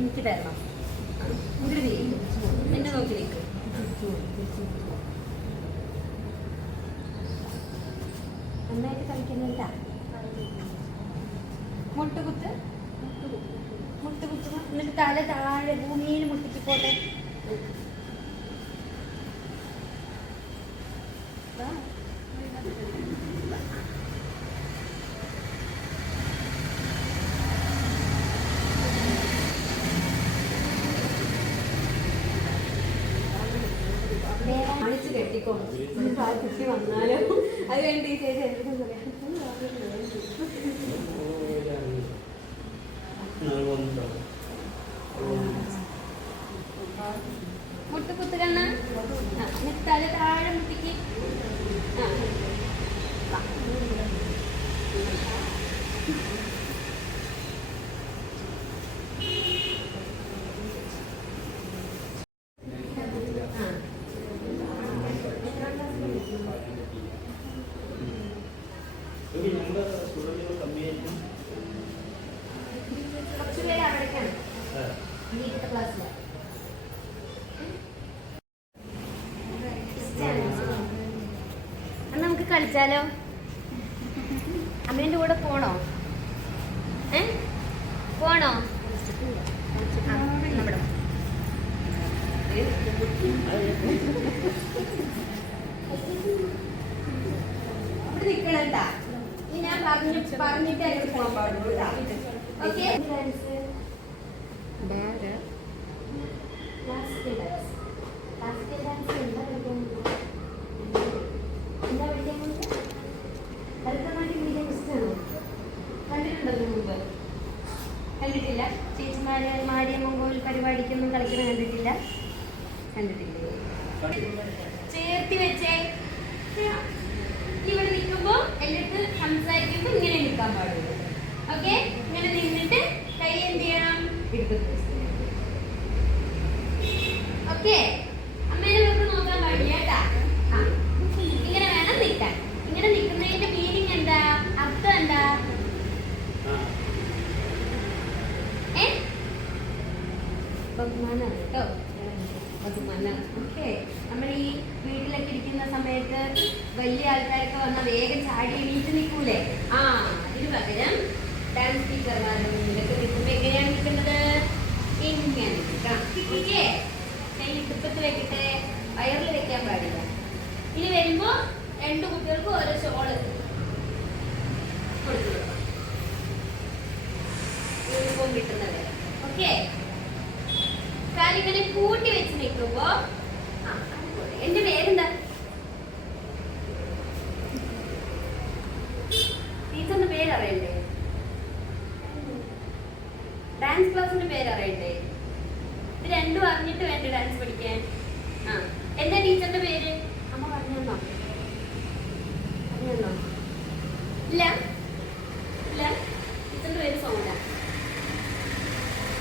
എനിക്ക് തരണം. മുതിരി എന്നെ നോക്കി നിൽക്കും. നന്നായിട്ട് കളിക്കുന്നില്ല. മുട്ടുകുത്ത് എന്നിട്ട് തല താഴെ ഭൂമിയിൽ മുട്ടിക്ക് പോട്ടെ. അടിച്ച് കെട്ടിക്കോ. കുട്ടി വന്നാലോ അത് വേണ്ടി മുട്ടുകുത്ത് കണ്ണ. തല താഴെ മുട്ടിക്ക്. കുറച്ചുപേര് അവിടേക്കാണ് ക്ലാസ്സിലാണ്. നമുക്ക് കളിച്ചാലോ? അമ്മേന്റെ കൂടെ പോണോ? പോണോ? ഇവിടെ നിക്കണട്ടാ. ഇനി ഞാൻ പറഞ്ഞിട്ട് അങ്ങോട്ട് പോകാൻ പാടുള്ളൂ. ഓക്കെ. കണ്ടിട്ടുണ്ടോ മുമ്പ്? കണ്ടിട്ടില്ല? ചേച്ചിമാര് മാടിയമ്മ പരിപാടിക്കൊന്നും കളിക്കണം കണ്ടിട്ടില്ല? കണ്ടിട്ടില്ലേ? ചേർത്തി വെച്ചേ. ഇവിടെ നിൽക്കുമ്പോ എന്നിട്ട് സംസാരിക്കുമ്പോ ഇങ്ങനെ നിൽക്കാൻ പാടുള്ളൂ. ഓക്കെ? ഇങ്ങനെ നിന്നിട്ട് കൈ എന്ത് ചെയ്യണം? എടുത്ത്. ഓക്കെ? അമ്മേനെ വെറുതെ നോക്കാൻ പാടില്ല കേട്ടാ. ഇങ്ങനെ വേണം നിൽക്കാൻ. ഇങ്ങനെ നിൽക്കുന്നതിന്റെ മീനിങ് എന്താ? അർത്ഥം എന്താ? ബഹുമാനാണ് കേട്ടോ. ബഹുമാനാണ്. ഓക്കെ. നമ്മൾ ഈ വീട്ടിലൊക്കെ ഇരിക്കുന്ന സമയത്ത് വലിയ ആൾക്കാരൊക്കെ വന്നാൽ വേഗം ചാടി എണീറ്റ് നിൽക്കൂലേ? അതിന് പകരം ഡാൻസ് ടീച്ചർമാരുടെ മുന്നിലൊക്കെ നിൽക്കുമ്പോൾ എങ്ങനെയാണ് നിൽക്കുന്നത്? ഇങ്ങനെ നിൽക്കാം. ഓക്കെ? കൈ ഇടുപ്പത്ത് വെക്കട്ടെ. വയറിൽ വെക്കാൻ പാടില്ല. ഇനി വരുമ്പോ 2 കുട്ടികൾക്കും ഓരോ ഷോള് കൊടുത്തു യൂണിഫോം കിട്ടുന്നത്. ഓക്കെ? കാലിങ്ങനെ കൂട്ടി വെച്ച് നിൽക്കുമ്പോ എന്റെ പേരെന്താ? ടീച്ചറിന്റെ പേരറിയണ്ടേ? ഡാൻസ് ക്ലാസിന്റെ പേരറിയണ്ടേ? ഇത് രണ്ടും അറിഞ്ഞിട്ട് വേണ്ട ഡാൻസ് പഠിക്കാൻ. എന്താ ടീച്ചറിന്റെ പേര്? അമ്മ പറഞ്ഞോ? പറഞ്ഞോ? ഇല്ല ഇല്ല. ടീച്ചറിന്റെ പേര് സോമന.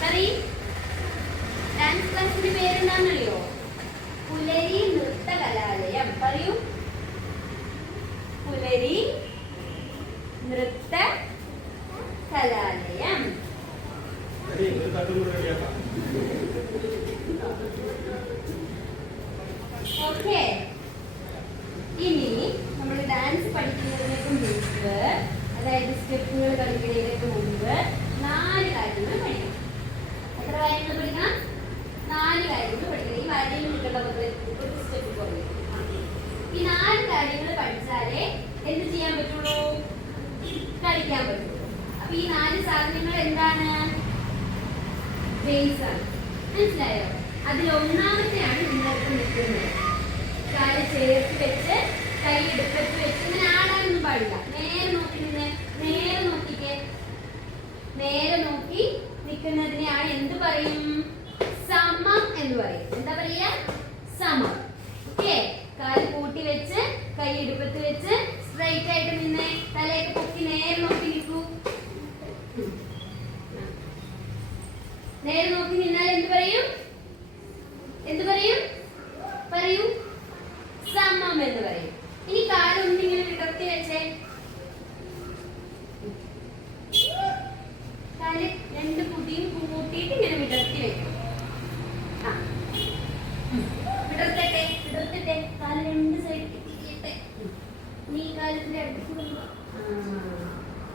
പറയ്. ഡാൻസ് ക്ലാസിന്റെ പേരെന്താണെന്നറിയോ? പുലരി നൃത്ത കലാലയം. പറയൂ. പുലരി നൃത്ത കലാലയം. ഓക്കെ. ഇനി നമ്മൾ ഡാൻസ് പഠിക്കുന്നതിനൊക്കെ മുമ്പ്, അതായത് സ്റ്റെപ്പുകൾ കളിക്കുന്നതിനൊക്കെ മുമ്പ് 4 കാര്യങ്ങൾ പഠിക്കണം. എത്ര കാര്യങ്ങൾ പഠിക്കണം? 4 കാര്യങ്ങൾ പഠിക്കണം. ഈ വരയിൽ നിൽക്കേണ്ട ഒരു സ്റ്റെപ്പ് പോലെ. ഈ 4 കാര്യങ്ങൾ പഠിച്ചാലേ എന്ത് ചെയ്യാൻ പറ്റുള്ളൂ? കളിക്കാൻ പറ്റുള്ളൂ. അപ്പൊ ഈ 4 സാധനങ്ങൾ എന്താണ്? ബേസ് ആണ്. മനസ്സിലായോ? അതിൽ ഒന്നാമത്തെയാണ് നിങ്ങൾക്ക് നിൽക്കുന്നത്. കാല് ചേർത്ത് വെച്ച് കൈ എടുപ്പത്ത് വെച്ച് ഇങ്ങനെ ആടാനൊന്നും പാടില്ല. നേരെ നോക്കി നിന്ന്. നേരെ നോക്കിക്കേ. നേരെ നോക്കി നിൽക്കുന്നതിനെയാണ് എന്ത് പറയും? സമം എന്ന് പറയും. എന്താ പറയാ? സമം. ഓക്കെ? കാല് കൂട്ടി വെച്ച് കൈ എടുപ്പത്ത് വെച്ച് സ്ട്രൈറ്റ് ആയിട്ട് നിന്ന് തലയൊക്കെ പൊക്കി നേരെ നോക്കി നിൽക്കൂ. നേരെ നോക്കി നിന്നാൽ എന്ത് പറയും? എന്ത് പറയും? പറയൂ. സമം എന്ന് പറയും. ഇനി കാലൊന്നിങ്ങനെ വിടർത്തി വെച്ചേ. കാല് 2 കുതിയും കൂട്ടിയിട്ട് ഇങ്ങനെ വിടർത്തി കണ്ണത്തിന്റെ അടുത്ത്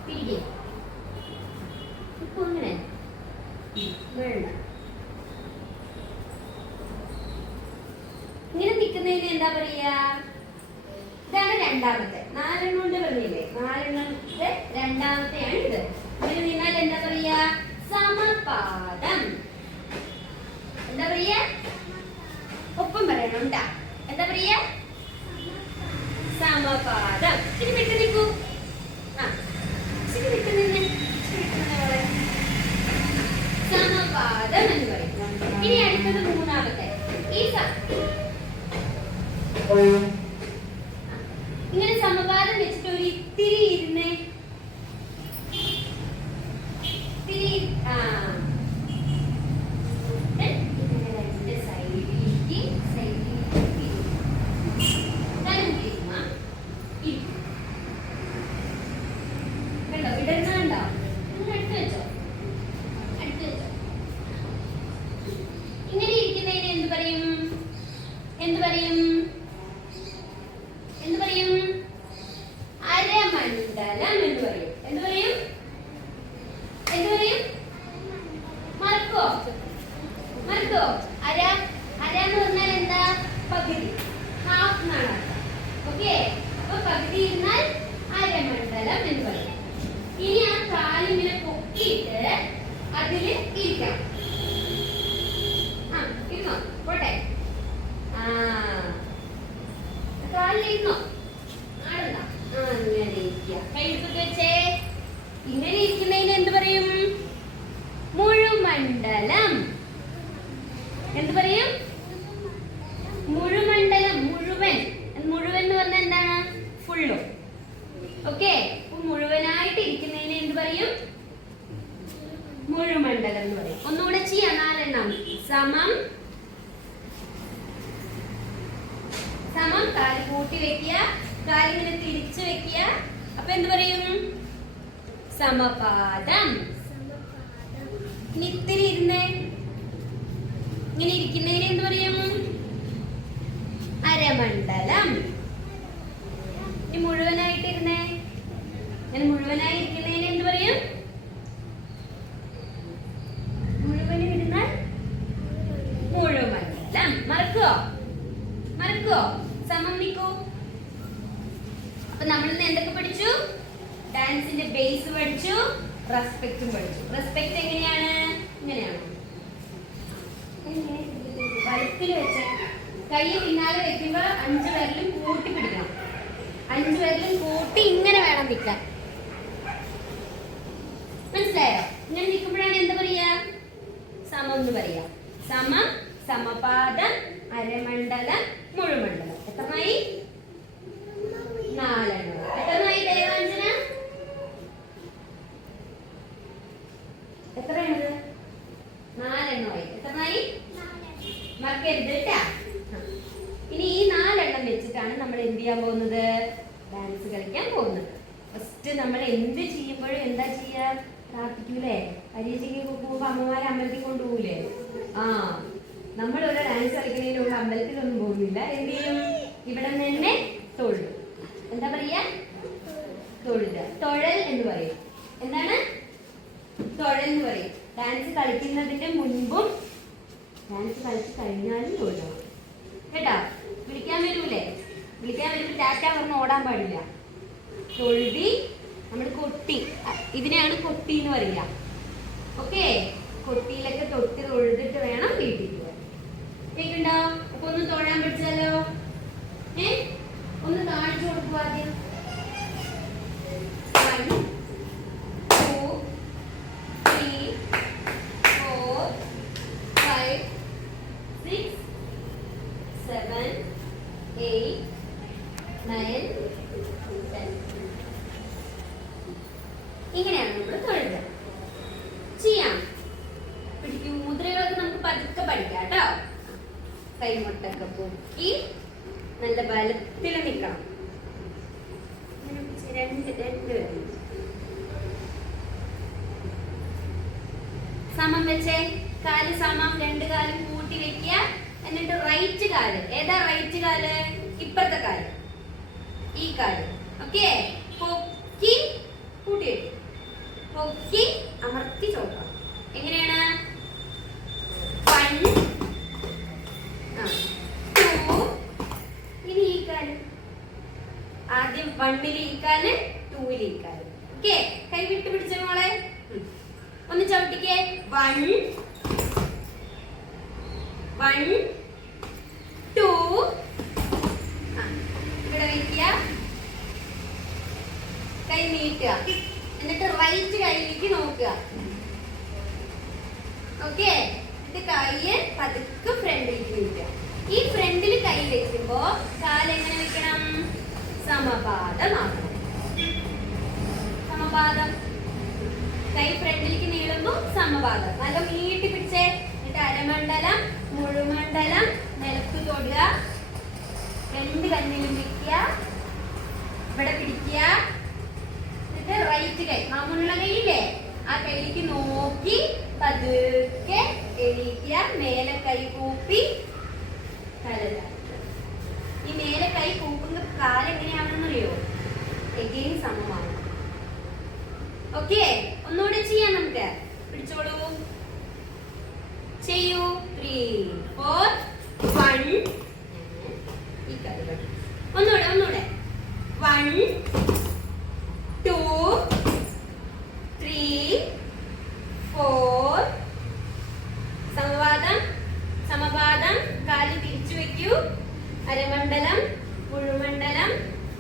പിടിക്കേ ഇപ്പൊ അങ്ങനെ വേണ്ട. ഇങ്ങനെ നിൽക്കുന്നതിന് എന്താ പറയാ? ഇതാണ് രണ്ടാമത്തെ. 4 എണ്ണം കൊണ്ട് പറഞ്ഞില്ലേ? 4 എണ്ണത്തെ രണ്ടാമത്തെയാണ് ഇത്. ഇങ്ങനെ നിന്നാൽ എന്താ പറയാ? സമപാദം. എന്താ പറയാ? ഒപ്പം പറയണം ട്ടാ. എന്താ പറയാ? സമപാദം. ഇനി വിട്ടു നിൽക്കൂ. വിട്ടു നിന്ന് സമപാദം എന്ന് പറയും. ഇനി അടുത്തത് മൂന്നാമത്തെ. ഇങ്ങനെ സമപാദം വെച്ചിട്ട് ഒരു ഇത്തിരി ഇരുന്നേ. ഇങ്ങനെ ഇരിക്കുന്നതിന് എന്ത് പറയും? മുഴുമണ്ഡലം. എന്ത് പറയും? മുഴുമണ്ഡലം. മുഴുവൻ. മുഴുവൻ എന്ന് പറഞ്ഞാൽ എന്താണ്? ഫുള്ളും. ഓക്കെ. മുഴുവനായിട്ട് ഇരിക്കുന്നതിന് എന്ത് പറയും? മുഴുമണ്ഡലം എന്ന് പറയും. ഒന്നുകൂടെ ചെയ്യാം. 4 എണ്ണം. സമം സമം. കാല് കൂട്ടി വെക്കുക, കാലിങ്ങനെ തിരിച്ചു വെക്കുക. അപ്പൊ എന്ത് പറയും? സമപാദം. ഇനി ഇത്തിരി ഇരുന്നേ. ഇങ്ങനെ ഇരിക്കുന്നതിന് എന്ത് പറയും? അരമണ്ഡലം. ഇനി മുഴുവനായിട്ട് ഇരുന്നേ. ഇങ്ങനെ മുഴുവനായി ഇരിക്കുന്നതിന് എന്ത് പറയും? മുഴുവനും ഇരുന്നാൽ മുഴുമണ്ഡലം. മറക്കുവോ? സമം നിൽക്കൂ. അപ്പൊ നമ്മളിന്ന് എന്തൊക്കെ പഠിച്ചു? ഡാൻസിന്റെ ബേസ് പഠിച്ചു, റെസ്പെക്റ്റും പഠിച്ചു. റെസ്പെക്ട് എങ്ങനെയാണ്? ഇങ്ങനെയാണ്. വലത്തിൽ വെച്ച് കൈ പിന്നാലെ വെക്കുമ്പോൾ 5 വിരലും കൂട്ടി പിടിക്കണം. 5 വിരലും കൂട്ടി ഇങ്ങനെ വേണം നിൽക്കാൻ. മനസ്സിലായോ? ഇങ്ങനെ നിൽക്കുമ്പോഴാണ് എന്താ പറയാ? സമം എന്ന് പറയാ. സമം, സമപാദം, അരമണ്ഡലം, മുഴുമണ്ഡലം. എത്രമായി? 4 എണ്ണം. എത്രമായി ദേവാഞ്ജന? എത്രയാണ്? 4 എണ്ണമായി. എത്രമായി? മറക്കരുത് കേട്ടാ. ഇനി ഈ 4 എണ്ണം വെച്ചിട്ടാണ് നമ്മൾ എന്ത് ചെയ്യാൻ പോകുന്നത്? ഡാൻസ് കളിക്കാൻ പോകുന്നത്. ഫസ്റ്റ് നമ്മൾ എന്ത് ചെയ്യുമ്പോഴും എന്താ ചെയ്യാ? പ്രാർത്ഥിക്കൂലേ? പരീക്ഷയ്ക്ക് പോകുമ്പോ അമ്മമാരെ അമ്പലത്തിൽ കൊണ്ടുപോകൂലേ? നമ്മൾ ഒരു ഡാൻസ് കളിക്കുന്നതിന് മുമ്പ് അമ്പലത്തിലൊന്നും പോകുന്നില്ല. എന്ത് ചെയ്യും? ഇവിടെ തന്നെ തൊഴും. എന്താ പറയാ? തൊഴുക. തൊഴൽ എന്ന് പറയും. എന്താണ്? തൊഴൽ എന്ന് പറയും. ഡാൻസ് കളിക്കുന്നതിന്റെ മുൻപും ഡാൻസ് കളിച്ച് കഴിഞ്ഞാലും തൊഴണം കേട്ടോ. വിളിക്കാൻ വരൂലേ? വിളിക്കാൻ വരുമ്പോൾ ടാറ്റ പറഞ്ഞ് ഓടാൻ പാടില്ല. തൊഴുതി നമ്മൾ കൊട്ടി, ഇതിനെയാണ് കൊട്ടി എന്ന് പറയുക. ഓക്കെ. കൊട്ടിയിലൊക്കെ തൊട്ട് തൊഴുതിട്ട് വേണം വീട്ടിൽ പോകാൻ. കേൾക്കുണ്ടോ? അപ്പൊ ഒന്ന് തൊഴാൻ പഠിച്ചാലോ? ഒന്ന് കാണിച്ചു കൊടുക്കുക ആദ്യം. 1 2 3 4 5 6 7 8 9 10. ഇങ്ങനെയാണ് നമ്മൾ തൊഴുക. ചെയ്യാം. പിടിക്കൂ. മുദ്രകളൊക്കെ നമുക്ക് പതുക്കെ പഠിക്കാം കേട്ടോ. കൈമുട്ടൊക്കെ പൊക്കി നല്ല ബലത്തിൽ നിൽക്കണം. സമം വെച്ചേ. കാല് സമം. 2 കാലും കൂട്ടി വെക്കുക. എന്നിട്ട് റൈറ്റ് കാല്. ഏതാ റൈറ്റ് കാല്? ഇപ്പുറത്തെ കാല്. ഈ കാല്. ഓക്കെ, പൊക്കി കൂട്ടിയിട്ട് പൊക്കി അമർത്തി ചവിട്ടണം. എങ്ങനെയാണ്? 1 2. ഇനി ഈ കാല് ആദ്യം 1-ൽ ഈ കാല്, 2-ൽ ഈ കാല്. ഓക്കെ, കൈ വിട്ട് പിടിച്ച മോളെ ഒന്ന് ചവിട്ടിക്കേ. 1 1 2. ഇവിടെ വയ്ക്കുക, കൈ നീട്ടുക, എന്നിട്ട് റൈറ്റ് കൈയിലേക്ക് നോക്കുക. ഓക്കെ, ഇത് കൈ പതുക്കെ ഫ്രണ്ടിലേക്ക് നീട്ടുക. ഈ ഫ്രണ്ടിൽ കൈ വെക്കുമ്പോ കാല് എങ്ങനെ വെക്കണം? സമപാദമാക്കണം. സമപാദം, കൈ ഫ്രണ്ടിലേക്ക് നീളുമ്പോ സമപാദം. നല്ല നീട്ടി പിടിച്ചേ. എന്നിട്ട് അരമണ്ഡലം മുഴുമണ്ഡലം നിലത്ത് തൊടുക. 2 കണ്ണിലും വെക്കുക, ഇവിടെ പിടിക്കുക. എന്നിട്ട് റൈറ്റ് കൈ, മാമുള്ള കൈയില്ലേ, ആ കൈയിലേക്ക് നോക്കി പതുക്കെ എണീക്കുക. മേലെ കൈ കൂപ്പി തല. ഈ മേലെ കൈ കൂപ്പുന്ന കാലെങ്ങനെയാണെന്നറിയോ? എഗെയിൻ സമമാണ്. ഓക്കെ, ഒന്നുകൂടെ ചെയ്യാം നമുക്ക്. പിടിച്ചോളൂ, ചെയ്യൂ. 3 4 1. ഈ കാല് ഒന്നുകൂടെ 1 2 3 4. സമപാദം സമപാദം. കാല് തിരിച്ചു വെക്കൂ. അരമണ്ഡലം മുഴുമണ്ഡലം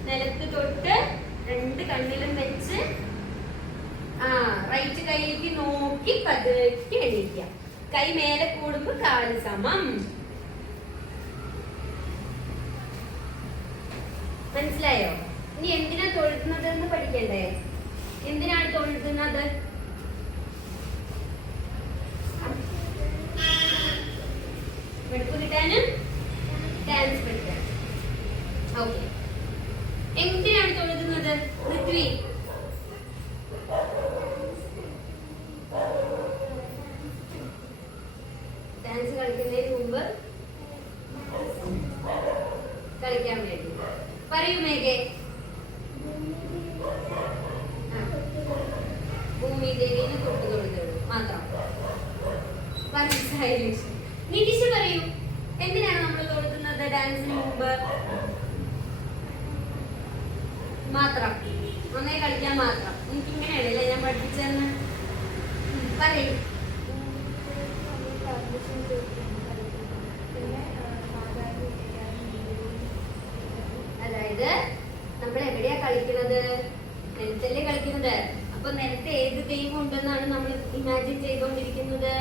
നിലത്ത് തൊട്ട് 2 കണ്ണിലും വെച്ച് റൈറ്റ് കൈയിലേക്ക് നോക്കി പതുക്കെ എണീക്കുക. കൈ മേലെ കൂടുമ്പോ കാല് സമം. മനസ്സിലായോ? ഇനി എന്തിനാ തൊഴുന്നത് എന്ന് പഠിക്കണ്ടേ? എന്തിനാണ് തൊഴുന്നത്? വെടുപ്പ് കിട്ടാനും ഡാൻസ് പഠിക്കാൻ. ഓക്കെ, എന്തിനാണ് തൊഴുന്നത്? പൃഥ്വി, ഡാൻസ് കളിക്കുന്നതിന് മുമ്പ് കളിക്കാൻ വേണ്ടി. പറയൂ മേഘേ. ഭൂമി ദേവിനെ തൊട്ട് തൊഴുതുള്ളൂ മാത്രം. നിതീഷ് പറയൂ, എന്തിനാണ് നമ്മൾ തൊഴുന്നത് ഡാൻസിന് മുമ്പ്? മാത്രം, നന്നായി കളിക്കാൻ മാത്രം. എനിക്ക് ഇങ്ങനെയല്ലേ ഞാൻ പഠിപ്പിച്ചെന്ന് പറയൂ. അതായത് നമ്മൾ എവിടെയാ കളിക്കുന്നത്? നിലത്തല്ലേ കളിക്കുന്നത്. അപ്പൊ നിലത്ത് ഏത് ദൈവം ഉണ്ടെന്നാണ് നമ്മൾ ഇമാജിൻ ചെയ്തുകൊണ്ടിരിക്കുന്നത്?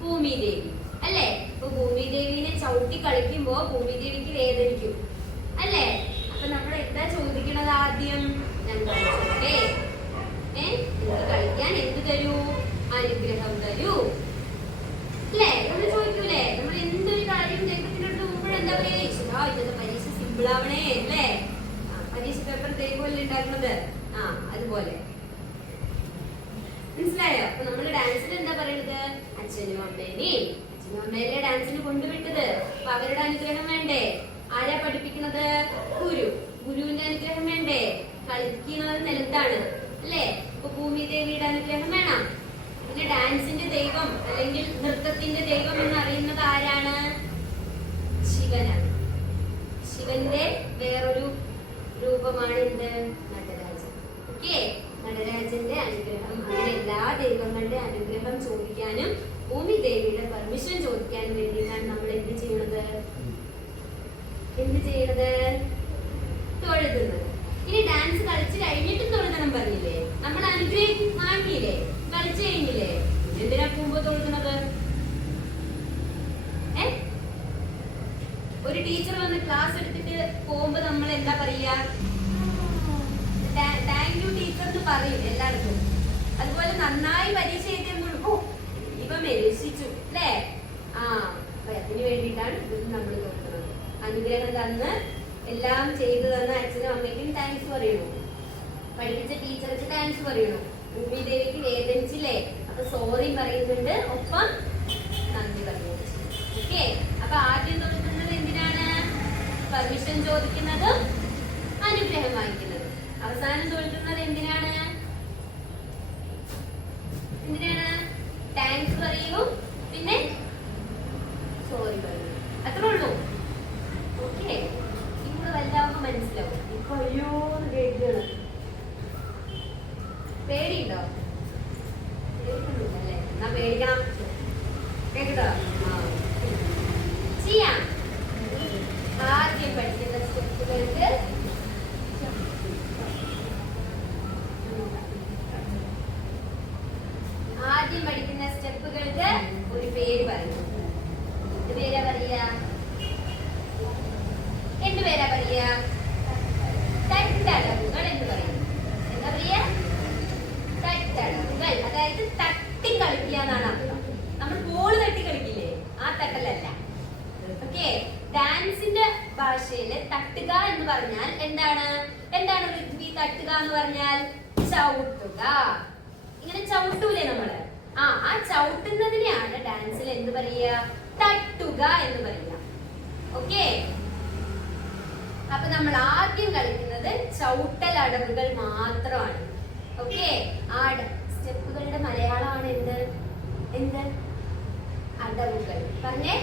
ഭൂമി ദേവി അല്ലേ? അപ്പൊ ഭൂമി ദേവിനെ ചവിട്ടി കളിക്കുമ്പോ ഭൂമി ദേവിക്ക് വേദനിക്കും അല്ലേ? അപ്പൊ നമ്മൾ എന്താ ചോദിക്കണത് ആദ്യം? ഞാൻ കളിച്ചോട്ടെ, എനിക്ക് കളിക്കാൻ എന്ത് തരൂ? അനുഗ്രഹം തരൂ അല്ലേ? നമ്മൾ ചോദിക്കൂലേ? നമ്മൾ എന്തൊരു കാര്യം ദൈവത്തിനോട് പോകുമ്പോഴെന്താ പറയാ? ഇന്നത്തെ പരീക്ഷ സിമ്പിൾ ആവണേ അല്ലേ? പരീക്ഷ പേപ്പർ ദൈവമല്ലേ ഉണ്ടാക്കുന്നത്. അതുപോലെ മനസ്സിലായോ? അപ്പൊ നമ്മള് ഡാൻസിൽ എന്താ പറയുന്നത്? അച്ഛനും അമ്മേനെയും അമ്മയല്ലേ ഡാൻസിന് കൊണ്ടുവിട്ടത്. അപ്പൊ അവരുടെ അനുഗ്രഹം വേണ്ടേ? ആരാ പഠിപ്പിക്കുന്നത്? ഗുരുവിന്റെ അനുഗ്രഹം വേണ്ടേ? കളിക്കുന്നത് നിലത്താണ് അല്ലേ? അപ്പൊ ഭൂമി ദേവിയുടെ അനുഗ്രഹം വേണം. പിന്നെ ഡാൻസിന്റെ ദൈവം അല്ലെങ്കിൽ നൃത്തത്തിന്റെ ദൈവം എന്ന് അറിയുന്നത് ആരാണ്? ശിവനാണ്. ശിവന്റെ വേറൊരു രൂപമാണ് എന്ത്? നടരാജൻ. ഓക്കെ, നടരാജന്റെ അനുഗ്രഹം. അങ്ങനെ എല്ലാ ദൈവങ്ങളുടെ അനുഗ്രഹം ചോദിക്കാനും ഭൂമി ദേവിയുടെ പെർമിഷൻ ചോദിക്കാനും വേണ്ടിയിട്ടാണ് നമ്മൾ എന്ത് ചെയ്യുന്നത്? തൊഴുതുന്നത്. ഇനി ഡാൻസ് കളിച്ച് കഴിഞ്ഞിട്ടും തൊഴുതണം പറഞ്ഞില്ലേ? നമ്മൾ അനുഗ്രഹം വാങ്ങിയില്ലേ? കളിച്ചു കഴിഞ്ഞില്ലേ? എന്തിനാ പോകുമ്പോ തൊഴുതുന്നത്? ഒരു ടീച്ചർ വന്ന് ക്ലാസ് എടുത്തിട്ട് പോകുമ്പോ നമ്മൾ എന്താ പറയാ? താങ്ക് യു ടീച്ചർ എന്ന് പറയും എല്ലാവർക്കും. അതുപോലെ നന്നായി പരീക്ഷ എഴുതിയപ്പോൾ ഇവ മെരിശിച്ചു അല്ലേ? അപ്പൊ അതിന് വേണ്ടിയിട്ടാണ് ഇത് നമ്മൾ നോക്കുന്നത്. അനുഗ്രഹം തന്ന് എല്ലാം ചെയ്തു തന്ന അച്ഛനും അമ്മയ്ക്കും താങ്ക്സ് പറയണു. പഠിപ്പിച്ച ടീച്ചർക്ക് താങ്ക്സ് പറയണു. ഭൂമി ദേവിക്ക് വേദനിച്ചില്ലേ? അപ്പൊ സോറി പറയുന്നുണ്ട്, ഒപ്പം നന്ദി പറയുന്നു. ഓക്കെ, അപ്പൊ ആദ്യം തൊഴുന്നത് എന്തിനാണ്? പെർമിഷൻ ചോദിക്കുന്നതും അനുഗ്രഹം വാങ്ങിക്കുന്നതും. അവസാനം തോൽക്കുന്നത് എന്തിനാണ്? താങ്ക്സ് പറയൂ, പിന്നെ സോറി പറയൂ. അത്രേ ഉള്ളൂ. ഓക്കെ, ഇവിടെ വല്ലാവുമ്പോ മനസ്സിലാവും. ഇപ്പൊ അയ്യോ കേൾക്കണം. പേടിയുണ്ടോ? പേടിക്കുന്നില്ലല്ലേ? എന്നാ പേടിക്കണം. കേട്ടോ? ചെയ്യാം. ആദ്യം പഠിക്കുന്ന സ്റ്റെപ്പുകൾക്ക് ഒരു പേര് പറയും. എന്ത് പേരാ പറയാ? തട്ടടവുകൾ എന്ന് പറയും. എന്താ പറയാ? തട്ടടവുകൾ. അതായത് തട്ടി കളിക്കുക എന്നാണ് അർത്ഥം. നമ്മൾ ബോൾ തട്ടി കളിക്കില്ലേ? ആ തട്ടലല്ല. ഓക്കെ, ഡാൻസിന്റെ ഭാഷയില് തട്ടുക എന്ന് പറഞ്ഞാൽ എന്താണ്? ഋത്വി തട്ടുക എന്ന് പറഞ്ഞാൽ ചവിട്ടുക. ഇങ്ങനെ ചവിട്ടൂലേ നമ്മള്? ആ ചവിട്ടുന്നതിനെയാണ് ഡാൻസിൽ എന്ത് പറയുക? തട്ടുക എന്ന് പറയുക. ഓക്കെ, അപ്പൊ നമ്മൾ ആദ്യം കളിക്കുന്നത് ചവിട്ടൽ അടവുകൾ മാത്രമാണ്. ഓക്കെ, ആ സ്റ്റെപ്പുകളുടെ മലയാളമാണ് എന്ത്? അടവുകൾ. പറഞ്ഞേ.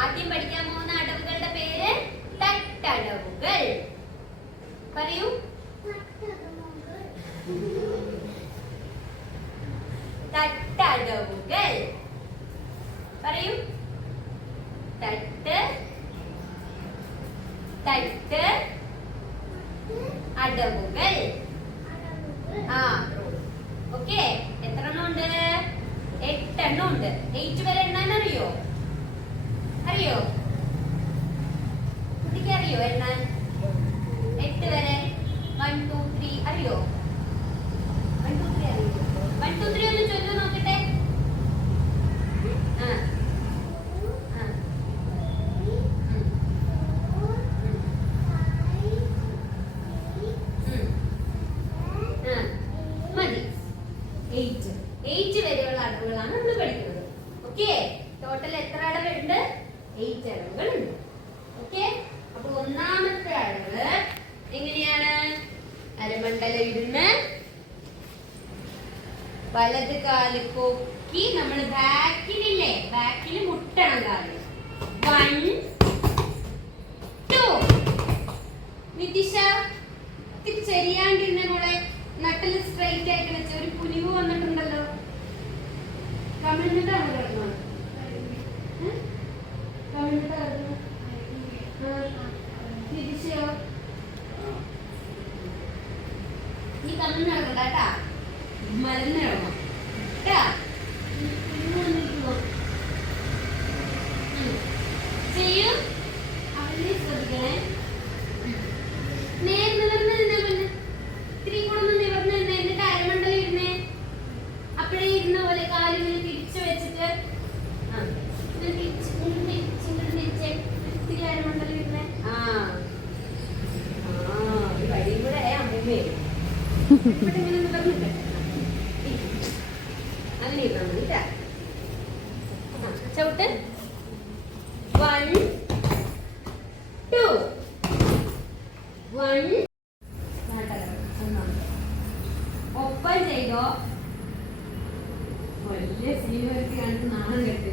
ആദ്യം പഠിക്കാൻ പോകുന്ന അടവുകളുടെ പേര് തട്ടടവുകൾ. പറയൂ. തട്ടടവുകൾ പറയൂ. തട്ട് അടവുകൾ. ഓക്കെ, എത്ര എണ്ണം ഉണ്ട്? 8 എണ്ണം ഉണ്ട്. 8 വരെ എണ്ണാൻ അറിയോ? അറിയോ എണ്ണാൻ? 8 വരെ 1 2 3 അറിയോ? 1 2 3 അറിയോ? 1 2 3 ഒന്ന് ചൊല്ലു നോക്കട്ടെ. മതി. 8 വരെയുള്ള അടവുകളാണ് നമ്മൾ പഠിക്കുന്നത്. ഓക്കെ, ടോട്ടൽ എത്ര അടവുണ്ട്? 8 അടവുകളുണ്ട്. ഓക്കെ, അപ്പൊ ഒന്നാമത്തെ അടവ് എങ്ങനെയാണ്? അരമണ്ഡലം ഇരുന്ന് വലത് കാല് കൊക്കി നമ്മൾ ബാക്കിൽ മുട്ടണം കാല്. 1 2. നിതിഷ ശരിയാണ്ടിരുന്ന മോളെ, നട്ടല് സ്ട്രൈറ്റ് ആയിട്ട് വെച്ച ഒരു കുനിവ് വന്നിട്ടുണ്ടല്ലോ. കമിഴ്ന്നിട്ടാണ് കിടക്കുന്നത്. നിതിഷയോ? നീ കമിഴ്ന്ന് കിടക്കണ്ട കേട്ടാ, മരുന്ന് കിടക്കണം കേട്ടാ. ചെയ്യൂ. അവനെ ശ്രദ്ധിക്കണേ. നേരെ നിവർന്ന് നിന്നേ മുന്നേ. ഇത്തിരി കൂടെ ഒന്ന് നിവർന്ന് നിന്നേ. എന്നിട്ട് അരമണ്ഡലം ഇരുന്നേ. അപ്പഴേ ഇരുന്ന പോലെ കാലിങ്ങനെ തിരിച്ചു വെച്ചിട്ട് ഇത്തിരി അരമണ്ഡലം ഇരുന്നേ. ഒരു വഴിയും കൂടെ അമ്മേ ഇവിടെ ഇങ്ങനെ നിവർന്നിട്ട് അങ്ങനെ ഇരുന്നാ മതി കേട്ടാ. ചവിട്ട്. 1 2 1. ഒപ്പം ചെയ്തോ. വലിയ സീനിയറിറ്റി കാണിച്ച് നാണം കെട്ടി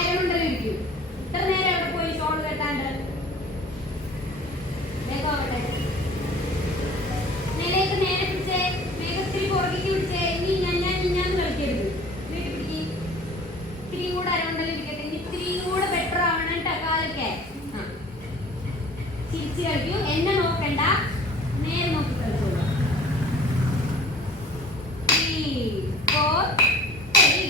അരമണ്ഡലം ഇരിക്കും. ഇത്ര നേരം അവിടെ പോയി ഷോൾ കെട്ടാണ്ട് വേഗമാവട്ടെ. നിലയൊക്കെ നേരെ പിടിച്ചേ. വേഗത്തിൽ പുറകേക്ക് പിടിച്ചേ. ഇനി ഞാൻ കളിക്കരുത്. വീട്ടിൽ പിടിക്ക്. ഇത്തിരിയും കൂടെ അരമണ്ഡലം ഇരിക്കട്ടെ. ഇനി ഇത്തിരിയും കൂടെ ബെറ്റർ ആവണം കേട്ടോ കാലൊക്കെ. ചിരിച്ച് കളിക്കൂ. എന്നെ നോക്കണ്ട, നേരെ നോക്കി കളിച്ചോളൂ. 3 4 3.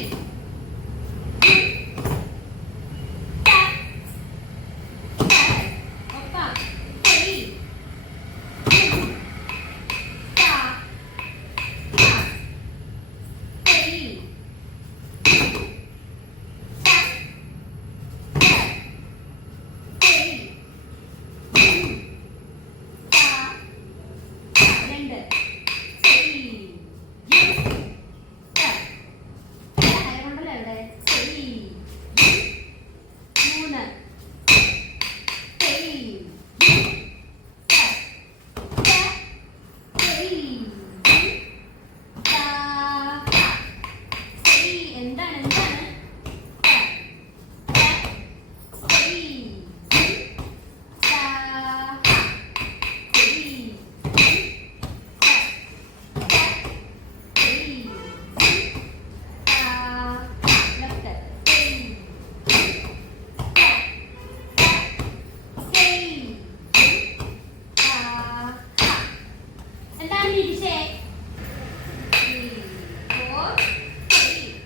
ഇരിച്ചേ. 3, 4, 3.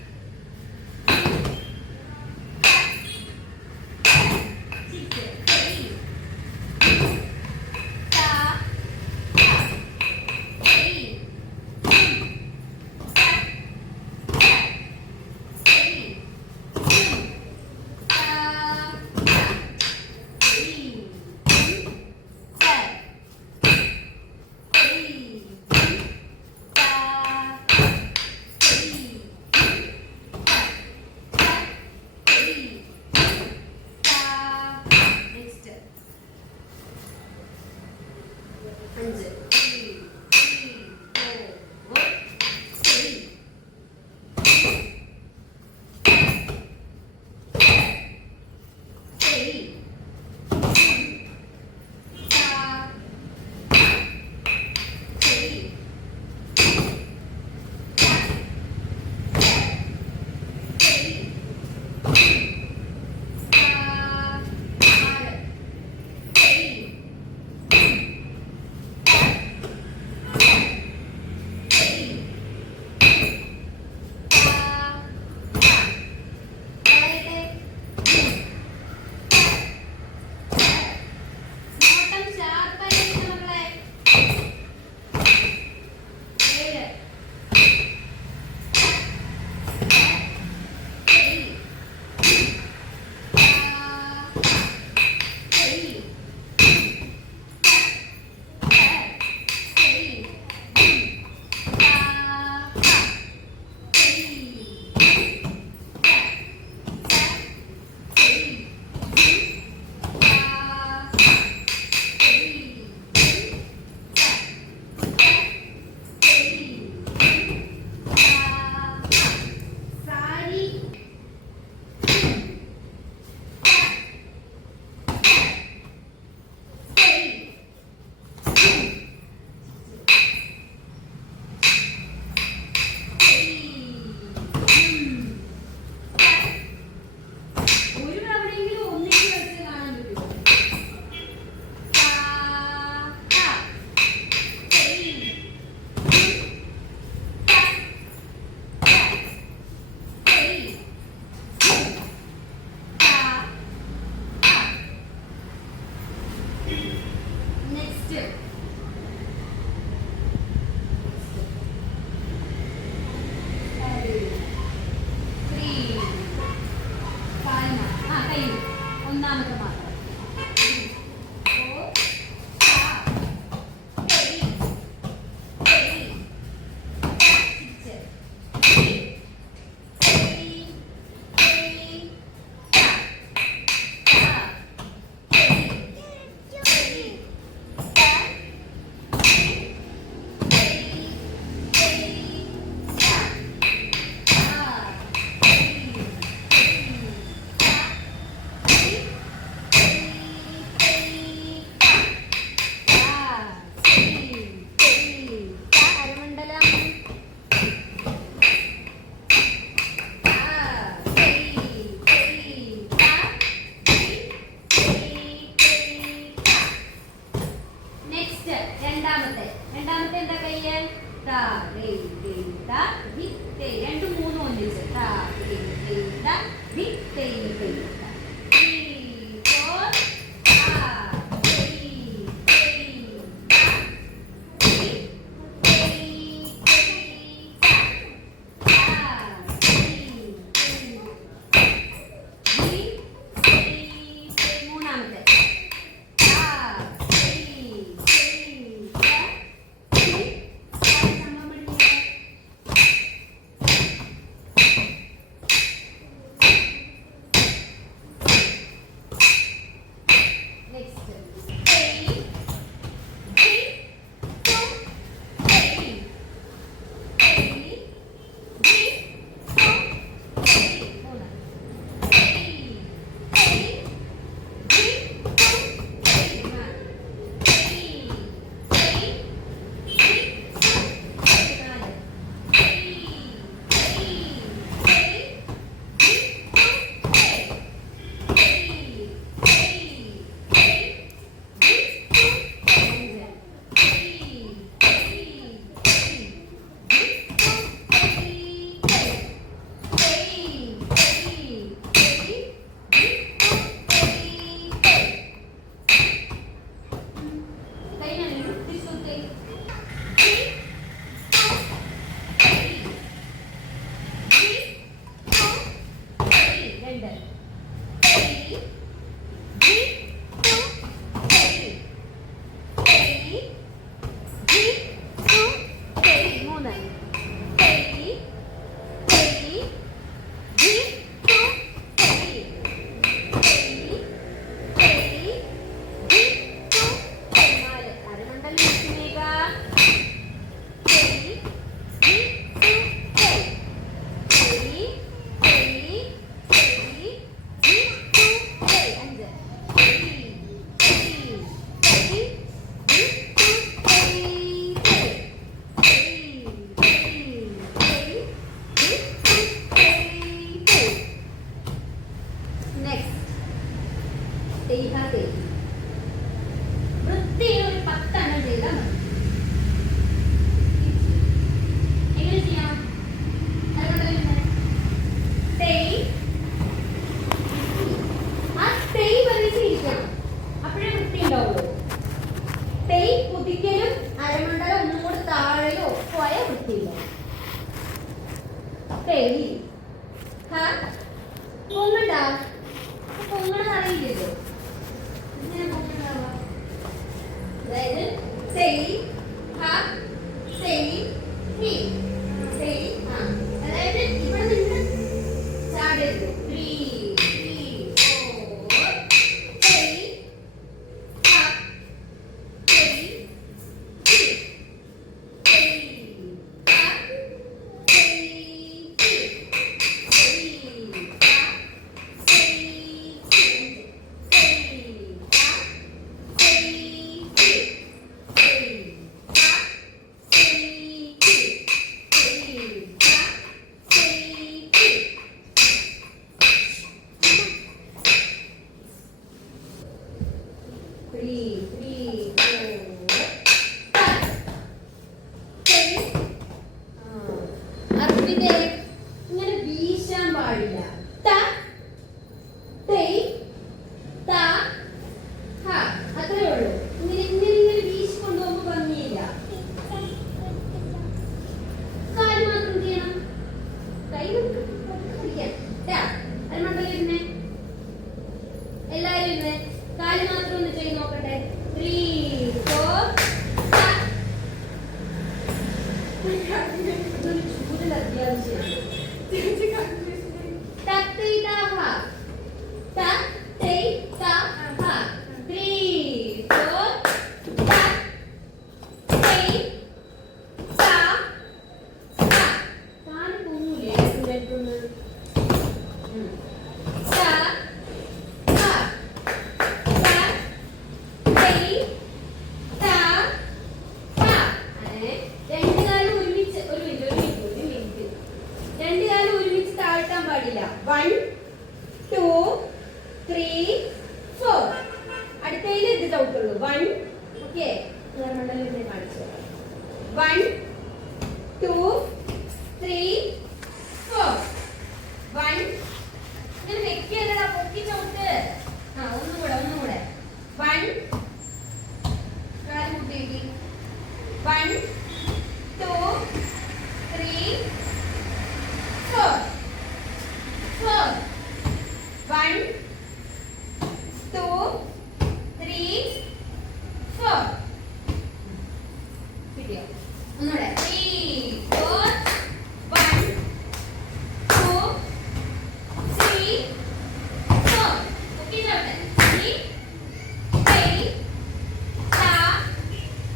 6, 3. Ta, ta, 3. 3 തെയ് ഹ പൊങ്ങണ്ടാ പൊങ്ങണ അറിയില്ലല്ലോ ഇങ്ങനെ പൊങ്ങണ്ടാവുക അതായത് തെയ് ഹ തെയ് ഹി തെയ് അതായത് ഇവിടെ നിന്ന് ചാടരുത് 3 ഇങ്ങനെ വീശാൻ പാടില്ല ത തെയ് ത ഹ അത്രേ ഉള്ളൂ ഇങ്ങനെ ഇങ്ങനെ ഇങ്ങനെ വീശി കൊണ്ടുപോകുമ്പോൾ ഭംഗിയില്ല കാല് മാത്രം ചെയ്യണം കൈ അൽമണ്ടല്ലേ എല്ലാരും ഇരുന്ന് കാല് മാത്രം ഒന്ന് ചെയ്ത് നോക്കട്ടെ 3 4 ഇതൊരു ചൂടിൽ അത്യാവശ്യമാണ് പാടില്ല 1 2 3 4 അടുത്തതിൽ ഇത് ചവിട്ടുള്ളൂ 1 ഓക്കെ മണ്ഡലം കാണിച്ചു 1 2 3 4 1 ഇങ്ങനെ വെക്കല്ലടാ പൊക്കി ചവിട്ട് ഒന്നുകൂടെ 1 കാല് കൂട്ടി 1 2 3 4 4 1 2 3 4 കിട്ടിയോ ഒന്നുകൂടെ 3 4 1 2 3 4 ഓക്കേ ചോട്ടെ 3 3 ta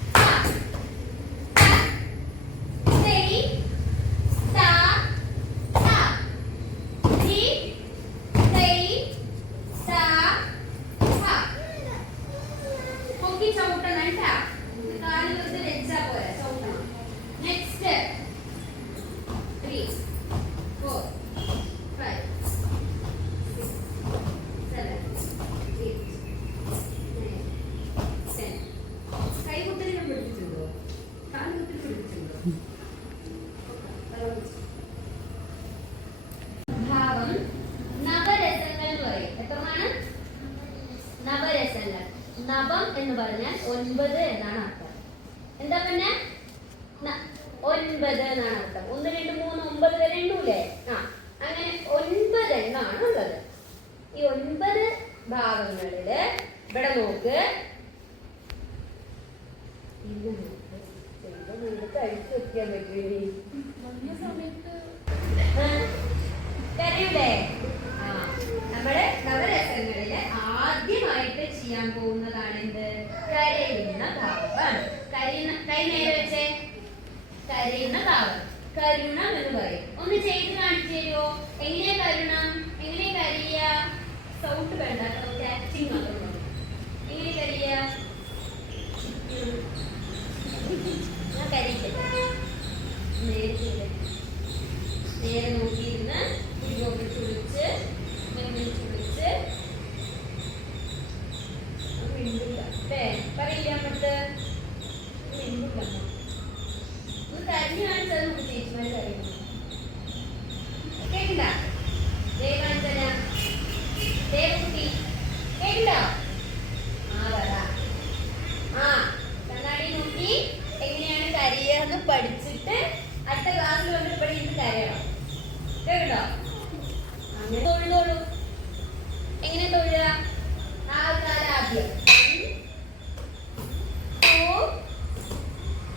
ta ta 3 ta ta 3 3 ta ta okay ചവിട്ടണം ട്ടാ കാല് വെച്ച് വെച്ചാ പോരാ ചവിട്ടണം നെക്സ്റ്റ് 3 4 5 6 7 8 9 10 കൈ കുത്തരി ഞാൻ പിടിച്ചിട്ടുണ്ടോ കാല് കുത്തരി പിടിച്ചിട്ടുണ്ടോ ഭാവം നവരസങ്ങൾ എന്ന് പറയും എത്രമാണ് നവരസങ്ങൾ നവം എന്ന് പറഞ്ഞാൽ 9 എന്നാണ് അർത്ഥം എന്താ പറഞ്ഞ 9 എന്നാണ് അർത്ഥം 1 2 3 9 വരെ ഉണ്ടൂലേ അങ്ങനെ 9 എന്നാണ് ഉള്ളത് ഈ 9 ഭാവങ്ങളില് ഇവിടെ നോക്ക് കഴിച്ചു വെക്കാൻ പറ്റൂലേ കരയൂലേ നമ്മുടെ നവരസങ്ങളില് ആദ്യമായിട്ട് ചെയ്യാൻ പോകുന്നതാണ് എന്ത് കരയുന്ന ഭാവം കൈ നേരെ വെച്ചേ കരയുന്ന ഭാവം കരുണം എന്ന് പറയും ഒന്ന് ചെയ്ത് കാണിച്ചു തരുമോ എങ്ങനെ കരുണം എങ്ങനെ കരിയ സൗണ്ട് വേണ്ട ക്യാച്ചിങ് മാത്രം എങ്ങനെ കരിയ ഞാൻ കരിക്കില്ല നേരെ നോക്കിയിരുന്ന് മുഖമൊക്കെ ചുളിച്ച് ചുളിച്ച് മിണ്ടില്ല അല്ലേ പറയില്ല അങ്ങോട്ട് മിണ്ടില്ല ഒന്ന് കരഞ്ഞു കാണിച്ചാൽ നമുക്ക് ചേച്ചിമാര് കരയുന്നു കേട്ടില്ല ദേവാഞ്ചന ദേവകുട്ടി കേട്ടില്ല കണ്ണാടി നോക്കി എങ്ങനെയാണ് കരിയെന്ന് പഠിച്ചിട്ട് അടുത്ത ക്ലാസ്സിൽ വന്നിട്ട് ഇവിടെ ഇരുന്ന് കരയണം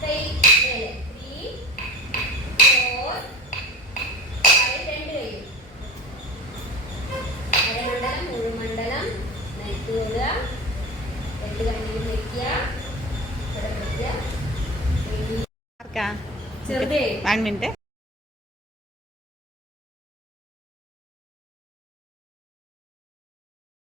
Straight മേലെ. 3, 4, 5. 2 കൈയും. അരമണ്ഡലം, മുഴുമണ്ഡലം. നെറ്റ് തൊടുക. 2 കൈയും വെക്കുക. ഇവിടെ വെക്കുക. ആർക്കാ? ചെറുതേ 1 മിനിറ്റ്.